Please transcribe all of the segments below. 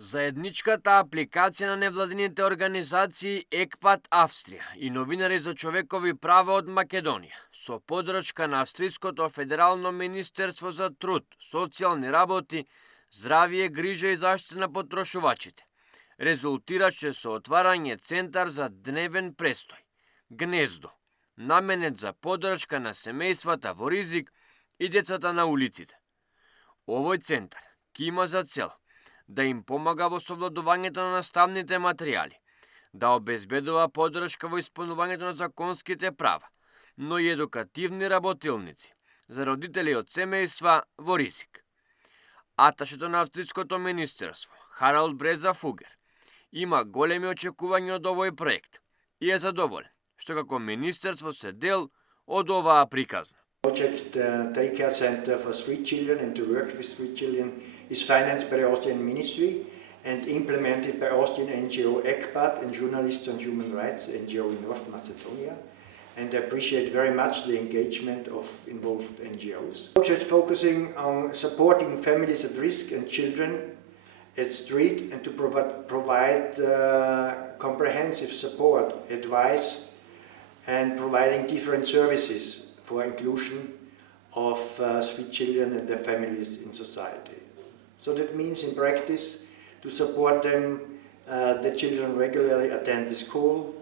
Заедничката апликација на невладините организации ЕКПАТ Австрија и новинари за човекови права од Македонија со подршка на Австријското федерално министерство за труд, социјални работи, здравје, грижа и заштита на потрошувачите резултираше со отварање центар за дневен престој, Гнездо, наменет за подршка на семејствата во ризик и децата на улиците. Овој центар ќе има за цел да им помага во совладувањето на наставните материјали, да обезбедува подршка во исполнувањето на законските права, но и едукативни работилници за родители од семејства во ризик. Аташето на Австриското министерство, Харалд Бреза Фугер, има големи очекувања од овој проект и е задоволен што како министерство се дел од оваа приказна. Project Daycare Center for Street Children and to work with street children is financed by the Austrian Ministry and implemented by Austrian NGO ECPAT and Journalists on Human Rights NGO in North Macedonia. And I appreciate very much the engagement of involved NGOs. The project is focusing on supporting families at risk and children at street and to provide comprehensive support, advice and providing different services for inclusion of street children and their families in society. So that means in practice to support them, the children regularly attend the school,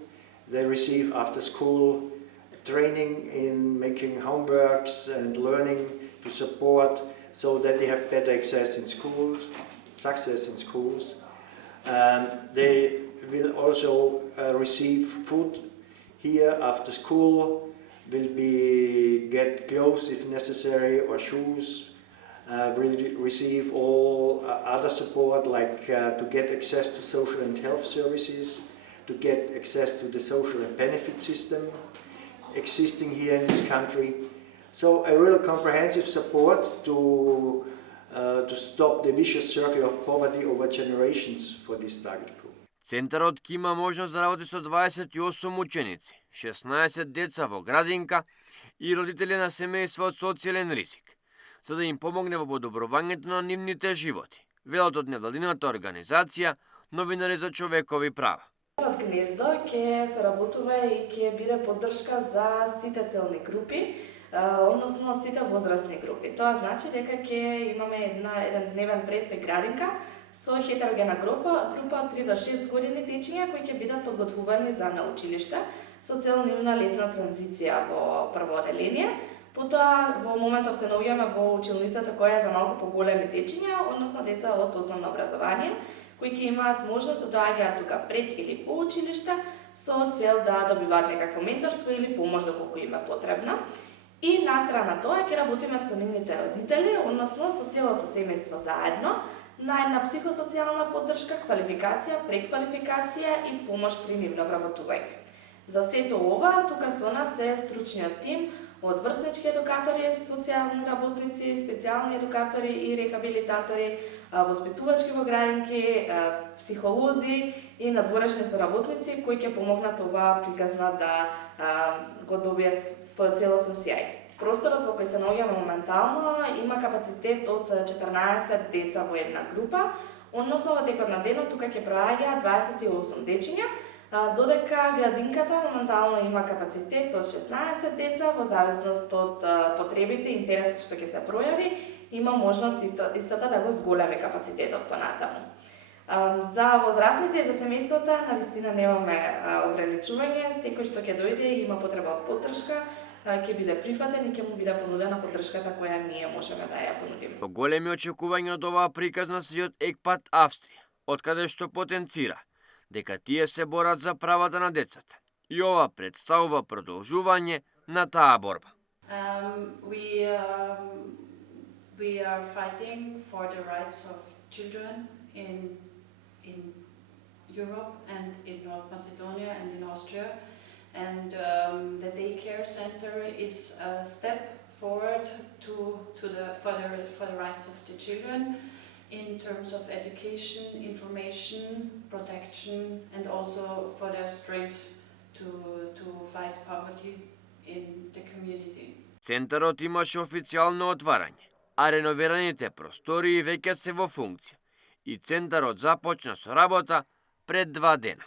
they receive after school training in making homeworks and learning to support so that they have better access in schools, success in schools. They will also receive food here after school, will get clothes if necessary or shoes, will receive all other support like to get access to social and health services, to get access to the social and benefit system existing here in this country. So a real comprehensive support to stop the vicious circle of poverty over generations for this target group. Центарот ќе има можност да работи со 28 ученици, 16 деца во градинка и родители на семејства од социјален ризик, за да им помогне во подобрувањето на нивните животи, велат од невладината организација Новинари за човекови права. Од Гнездо ќе се работува и ќе биде поддршка за сите целни групи, односно сите возрастни групи. Тоа значи дека ќе имаме еден дневен престој градинка со хетерогена група од 3 до 6 години дечиња кои ќе бидат подготвувани за на училиште со цел нивна лесна транзиција во прво оделение. Потоа во моментов се наоѓаме во училницата која е за малку поголеми дечиња, односно деца од основно образование, кои ќе имаат можност да доаѓаат тука пред или по училиште со цел да добиваат некакво менторство или помош доколку им е потребна. И настрана тоа ќе работиме со нивните родители, односно со целото семејство заедно, на една психосоцијална поддршка, квалификација, преквалификација и помош при нивно вработување. За сето ова, тука со нас е стручниот тим од врснички едукатори, социјални работници, специјални едукатори и рехабилитатори, воспитувачки во градинки, психолози и надворешни соработници кои ќе помогнат оваа приказна да го добие својот целосен сјај. Просторот во кој се наоѓаме моментално има капацитет од 14 деца во една група, односно во текот на денот тука ќе проаѓа 28 дечиња, додека градинката моментално има капацитет од 16 деца, во зависност од потребите и интересот што ќе се пројави, има можност истата да го зголеми капацитетот понатаму. За возрастните и за семејствата навистина немаме ограничување, секој што ќе дојде и има потреба од поддршка, ќе биде прифатен и ќе му биде понудена поддршката која ние можеме да ја понудиме. Големи очекувања од оваа приказна се од ЕКПАТ Австрија, од каде што потенцира дека тие се борат за правата на децата. И ова представува продолжување на таа борба. We are fighting for the rights of children in Europe and in North Macedonia and in Austria. And the daycare center is a step forward for the rights of the children in terms of education, information, protection, and also for their strength to fight poverty in the community. Центарот имаше официјално отварање, а реновираните простории веќе се во функција и центарот започна со работа пред 2 дена.